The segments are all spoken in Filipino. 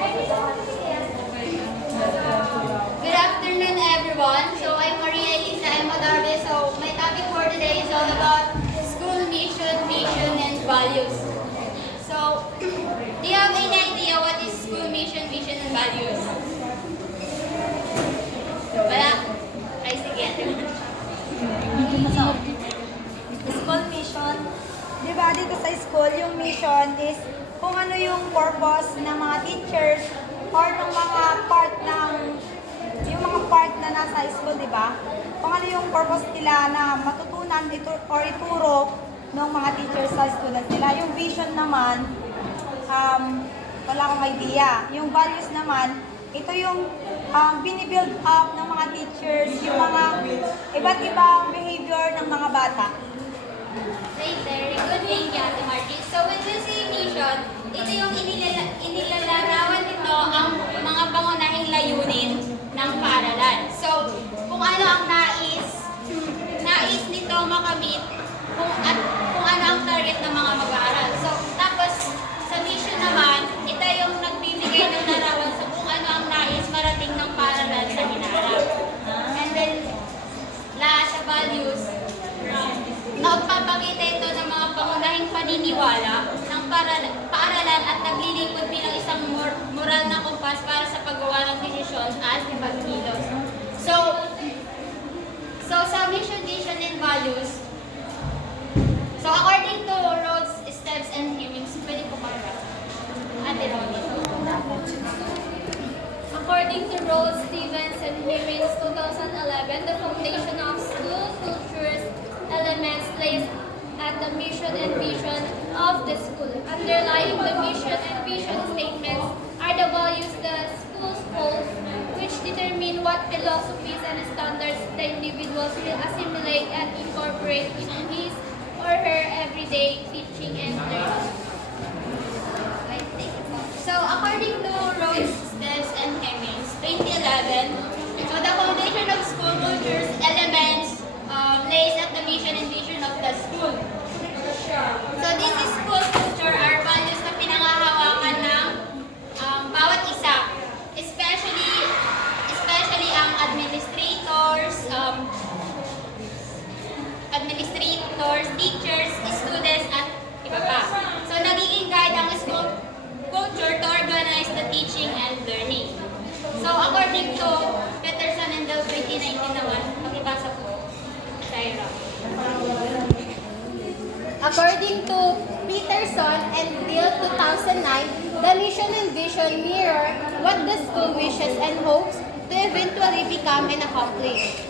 Good afternoon, everyone. So I'm Maria Elisa Almodarbe. So my topic for today is all about school mission, vision, and values. So, do you have any idea what is school mission, vision, and values? Wala? Ay, sige. School mission, di ba dito sa school, yung mission is kung ano yung purpose ng mga teachers or ng mga part na nasa school, di ba? Kung ano yung purpose nila na matutunan ito or ituro ng mga teachers sa students nila. Yung vision naman, wala akong idea. Yung values naman, ito yung binibuild up ng mga teachers, yung mga iba't ibang behavior ng mga bata. Right, very good. Thank you, Ate Margie. So when we say mission, ito yung inilalarawan nito ang mga pangunahing layunin ng paaralan. So, kung ano ang nais nito makamit, kung ano ang target ng mga mag-aaral. So, tapos sa mission naman, ito yung nagbibigay ng larawan sa kung ano ang nais marating ng paaralan sa hinaharap. And then, last, sa values, nagpapakita ito ng mga pangunahing paniniwala ng paaralan at naglilingkod bilang isang moral na kumpas para sa paggawa ng desisyon at pagkilos. So sa mission, vision, and values, so according to Rhodes, Stebbs, and Hemmings, pwede po magbasa. Ate Ronnie. According to Rhodes, Stevens, and Hemmings 2011, the foundation of school culture's elements lays at the mission and vision of the school. Underlying the mission and vision statements are the values the school holds, which determine what philosophies and standards the individuals will assimilate and incorporate in his or her everyday teaching and learning. So according to Rhodes, Stebbs, and Hemmings 2011, so the foundation of school culture's elements lays at the mission and vision of the school. So this is school culture are values na pinangahawakan ng bawat isa, especially ang administrators, teachers, students, at iba pa. So nagiging guide ang school culture to organize the teaching and learning. So according to Peterson and Dell 2019 naman, pakibasa po. Shaira. According to Peterson and Bill 2009, the mission and vision mirror what the school wishes and hopes to eventually become and accomplish.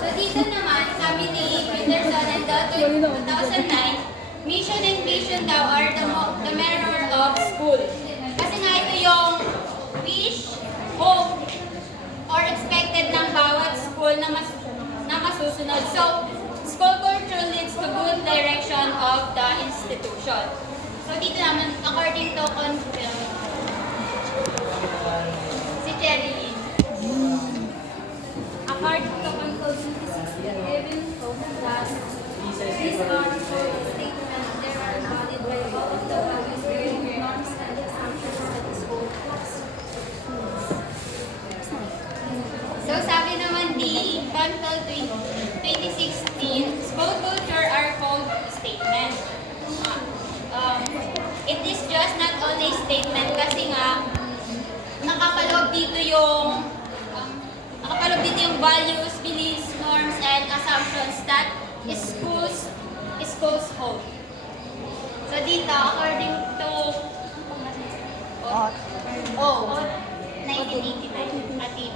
So dito naman, sabi ni Peterson and Dell 2009, mission and vision daw are the mirror of school. Kasi nga ito yung wish, hope, or expected ng bawat school na masusunod. So, school culture leads to good direction of the institution. So, dito naman, according to si Cherry Lynn. According to conclusion 16, even hope that these are for statements there are embodied by all of the values, norms, and assumptions that the school has. So, sabi naman di Banfield 2016, school culture are called statements. It is just not only statement kasi nga nakapaloob dito yung values, beliefs, norms, and assumptions that schools hold. So dito, according to 1989, Ate Margie.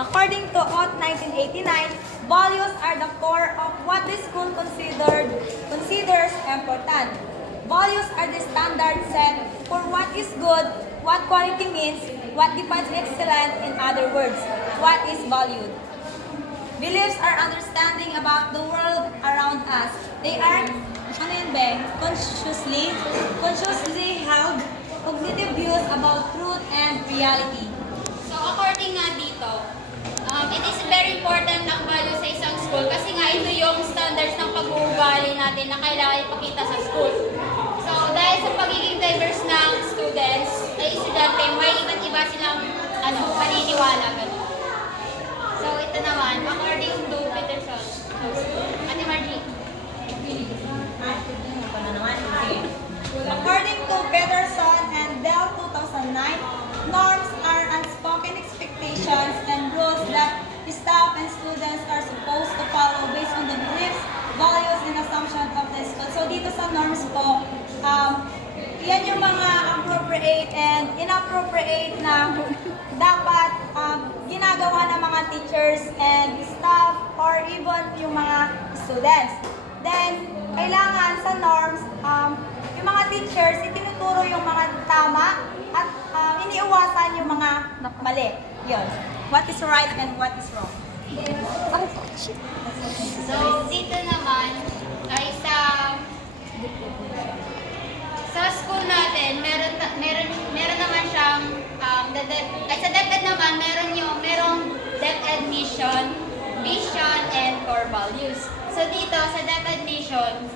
According to OT 1989, values are the core of what the school considers important. Values are the standard set for what is good, what quality means, what defines excellent, in other words, what is valued. Beliefs are understanding about the world around us. They are consciously held cognitive views about truth and reality. So according nga dito, it is very important ang value sa isang school kasi nga ito yung standards ng pag-uugali natin na kailangan ipakita sa school. So dahil sa pagiging diverse tiwala, ganun. So, ito naman, according to Peterson. Ate Margie. According to Peterson and Dell 2009, norms are unspoken expectations and rules that staff and students are supposed to follow based on the beliefs, values, and assumptions of the school. So dito sa norms po, yan yung mga appropriate and inappropriate na dapat ginagawa ng mga teachers and staff or even yung mga students. Then, kailangan sa norms, yung mga teachers, itinuturo yung mga tama at iniiwasan yung mga mali. Yun. What is right and what is wrong. So, dito naman ay sa school natin, meron naman siyang sa DepEd naman merong DepEd mission, vision, and core values. So dito sa DepEd mission,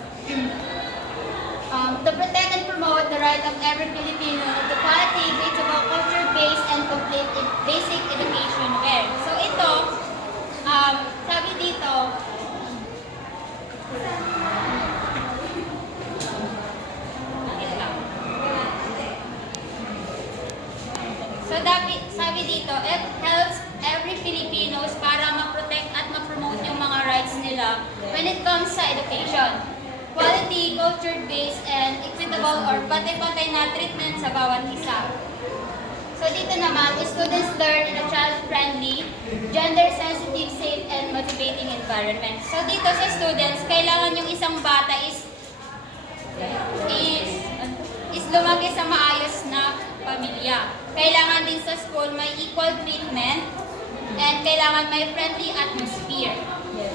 to protect and promote the right of every Filipino to quality, equitable, culture-based, and complete basic education where. So ito, sabi dito, sabi dito, it helps every Filipinos para ma-protect at ma-promote yung mga rights nila when it comes sa education. Quality, culture-based, and equitable or pantay-pantay na treatment sa bawat isa. So dito naman, students learn in a child-friendly, gender-sensitive, safe, and motivating environment. So dito sa students, kailangan yung isang bata is lumaki sa maayos na pamilya. Kailangan din sa school may equal treatment and kailangan may friendly atmosphere.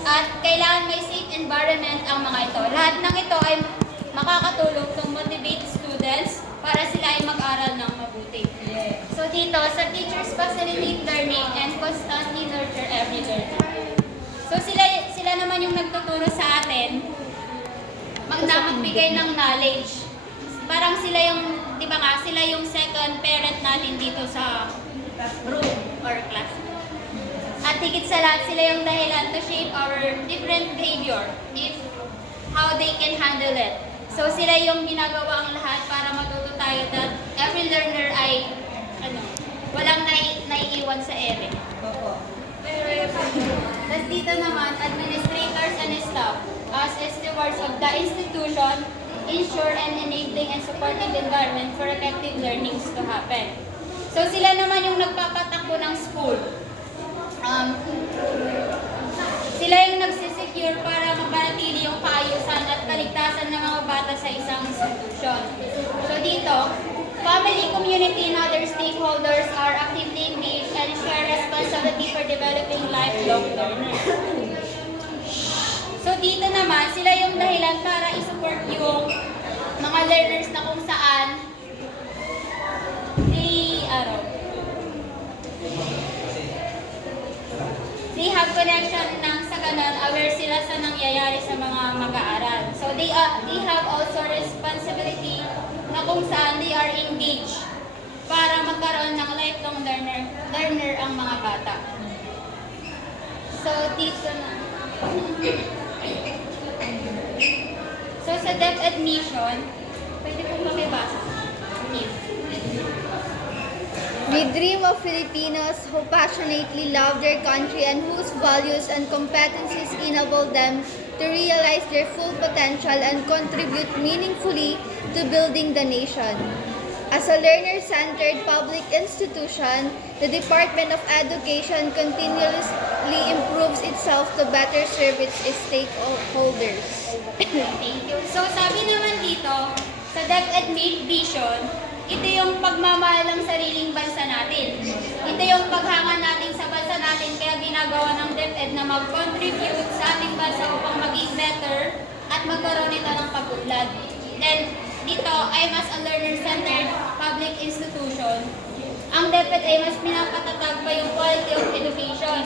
At kailangan may safe environment ang mga ito. Lahat ng ito ay makakatulong to motivate students para sila ay mag-aral ng mabuti. So dito, sa teachers facilitate learning and constantly nurture every learner. So sila naman yung nagtuturo sa atin magbigay ng knowledge. Parang sila yung, di ba nga, sila yung second parent natin dito sa room or class. At higit sa lahat, sila yung dahilan to shape our different behavior, how they can handle it. So sila yung ginagawa ang lahat para matuto tayo that every learner ay, walang naiiwan sa ere. Tapos dito naman, administrators and staff, as stewards of the institution, ensure and enabling and supportive environment for effective learnings to happen. So sila naman yung nagpapatakbo ng school. Sila yung nagsisecure para mapanatili yung kaayusan at kaligtasan ng mga bata sa isang institution. So dito, family, community, and other stakeholders are actively engaged and share responsibility for developing lifelong learners. So dito naman, sila yung dahilan para isupport yung mga learners na kung saan they have connection nang sa ganun, aware sila sa nangyayari sa mga mag-aaral. So they have also responsibility na kung saan they are engaged para magkaroon ng lifelong learner ang mga bata. So dito na. So sa DepEd mission, pwede po makibasa. We dream of Filipinos who passionately love their country and whose values and competencies enable them to realize their full potential and contribute meaningfully to building the nation. As a learner-centered public institution, the Department of Education continuously improves itself to better serve its stakeholders. Thank you. So sabi naman dito, sa DepEd vision, ito yung pagmamahal ng sariling bansa natin. Ito yung paghanga natin sa bansa natin, kaya ginagawa ng DepEd na mag-contribute sa ating bansa upang maging better at magkaroon ito ng pag-unlad. Then, dito ay mas a learner-centered public institution. Ang DepEd ay mas pinapatatag pa yung quality of education.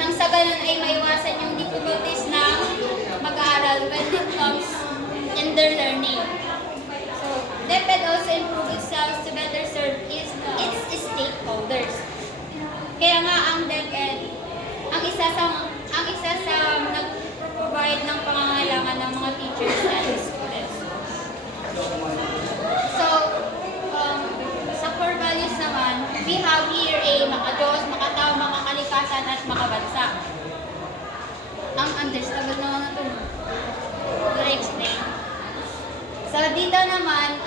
Nang sa ganun ay maiwasan yung difficulties na mag-aaral when it comes in their learning. DepEd also improves itself to better serve its stakeholders. isa sa nag-provide ng pangangailangan ng mga teachers and students. So, sa core values naman, we have here a maka-Diyos, makatao, makakalikasan, at makabansa. Ang understandable naman na ito. To explain. So, dito naman,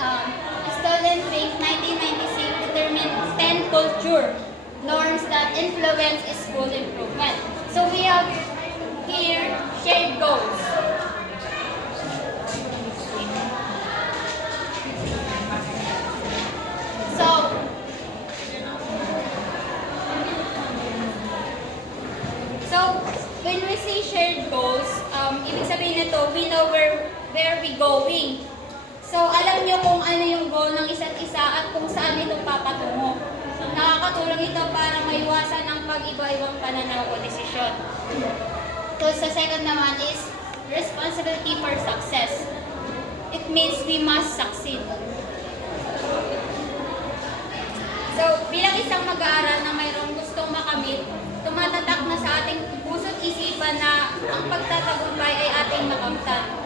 Student Faith 1996 determined 10 culture norms that influence school improvement. So, we have here shared goals. So, when we say shared goals, ibig sabihin nito, we know where we going. So, alam nyo kung ano yung goal ng isa't isa at kung saan ito papatungo. Nakakatulong ito para maiwasan ang pag-iba-ibang pananaw o desisyon. So, sa second naman is responsibility for success. It means we must succeed. So, bilang isang mag-aaral na mayroong gustong makamit, tumatatak na sa ating puso't isipan na ang pagtatagumpay ay ating makamtan.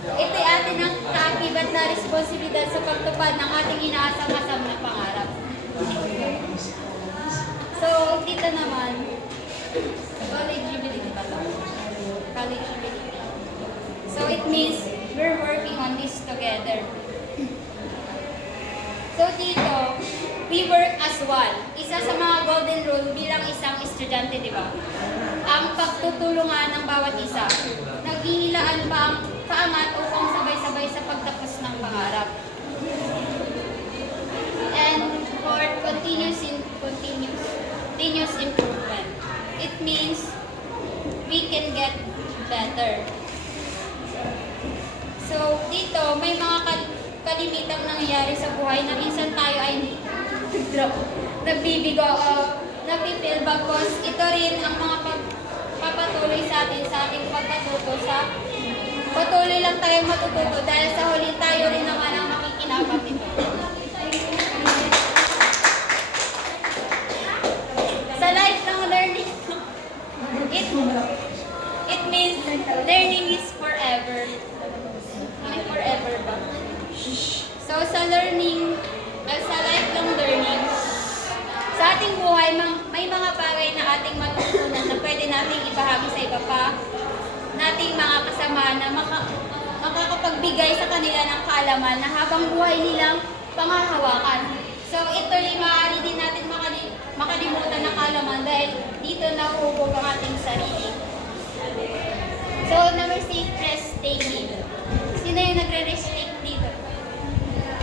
Ito'y atin ang kaakibat na responsibilidad sa pagtupad ng ating inaasam-asam na pangarap. So, dito naman, collegibility pa lang. Collegibility. So, it means we're working on this together. So, dito, we work as one. Isa sa mga golden rule bilang isang estudyante, di ba? Ang pagtutulungan ng bawat isa. Naghihilaan ba ang paangat upang sabay-sabay sa pagtapos ng pangarap? And fourth, continuous improvement. It means we can get better. So, dito, may mga kalimitang nangyayari sa buhay na minsan tayo ay nagbibigo o napipil bagkos ito rin ang mga pagpapatuloy sa ating pagkatuto sa patuloy lang tayong matututo dahil sa huli tayo rin naman ang makikinabang nito. Sa lifelong learning, it means learning is forever. Ay, forever ba? So, sa lifelong learning, sa ating buhay, may mga bagay na ating matutunan na pwede nating ibahagi sa iba pa, nating mga kasama na makakapagbigay sa kanila ng kaalaman na habang buhay nilang pangahawakan. So, ito'y maaari din natin makalimutan ng kaalaman dahil dito nahuhubog ang ating sarili. So, number 6, risk-taking. Sino yung nagre-risk-take dito?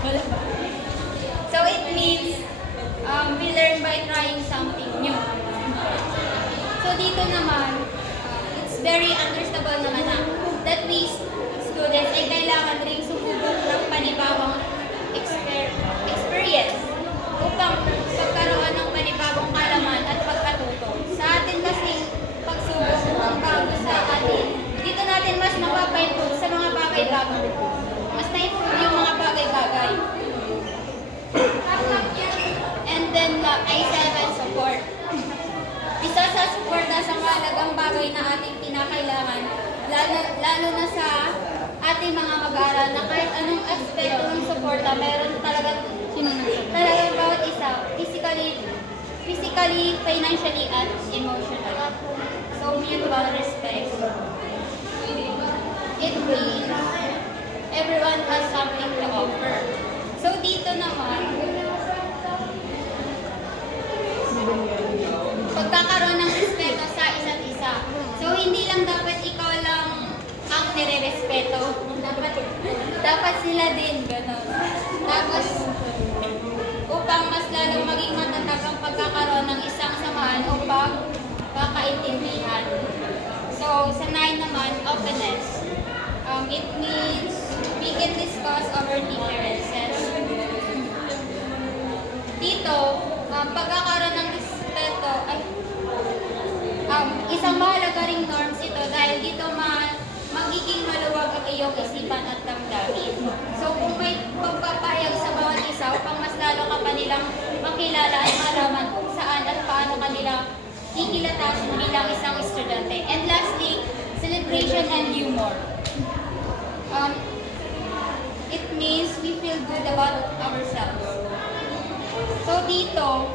Wala ba? So, it means we learn by trying something new. So, dito naman, it's very understandable naman na that we students ay kailangan rin sumubok ng panibawang experience upang pagkaroon ng panibawang kalaman at pagkatuto. Sa atin kasing pagsubok ang bago sa atin, dito natin mas mapapa-improve sa mga bagay-bagay. Mas na-improve yung mga bagay-bagay. And then, I7 support. Isa sa support na sa mahalagang bagay na ating kinakailangan, lalo na sa ating mga mag-aaral na kahit anong aspekto ng suporta, meron talagang bawat isa, physically, financially, at emotionally. So, mutual respect. It means everyone has something to offer. So, dito naman, pagkakaroon ng respeto sa isa't isa. So, hindi lang dapat ikaw lang ang nire-respeto. Dapat sila din, gano'n. Tapos, upang mas lalong maging matatag ang pagkakaroon ng isang samahan o pagkakaintindihan. So, sa 9 naman, openness. It means we can discuss our differences. Dito, pagkakaroon ng respeto ay isang mahalaga ring norms ito dahil dito magiging maluwag ang iyong isipan at damdamin. So kung may pagpapahayag sa bawat isa upang mas lalo ka pa nilang makilala at malaman kung saan at paano kanila kikilatasin bilang isang estudyante. And lastly, celebration and humor. It means we feel good about ourselves. So dito,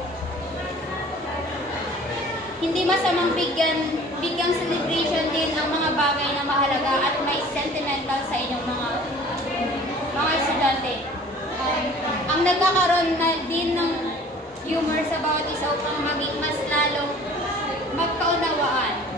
hindi masamang bigyang celebration din ang mga bagay na mahalaga at may sentimental sa inyong mga estudyante. Ang nagkakaroon na din ng humor sa bawat isa upang maging mas lalong magkaunawaan.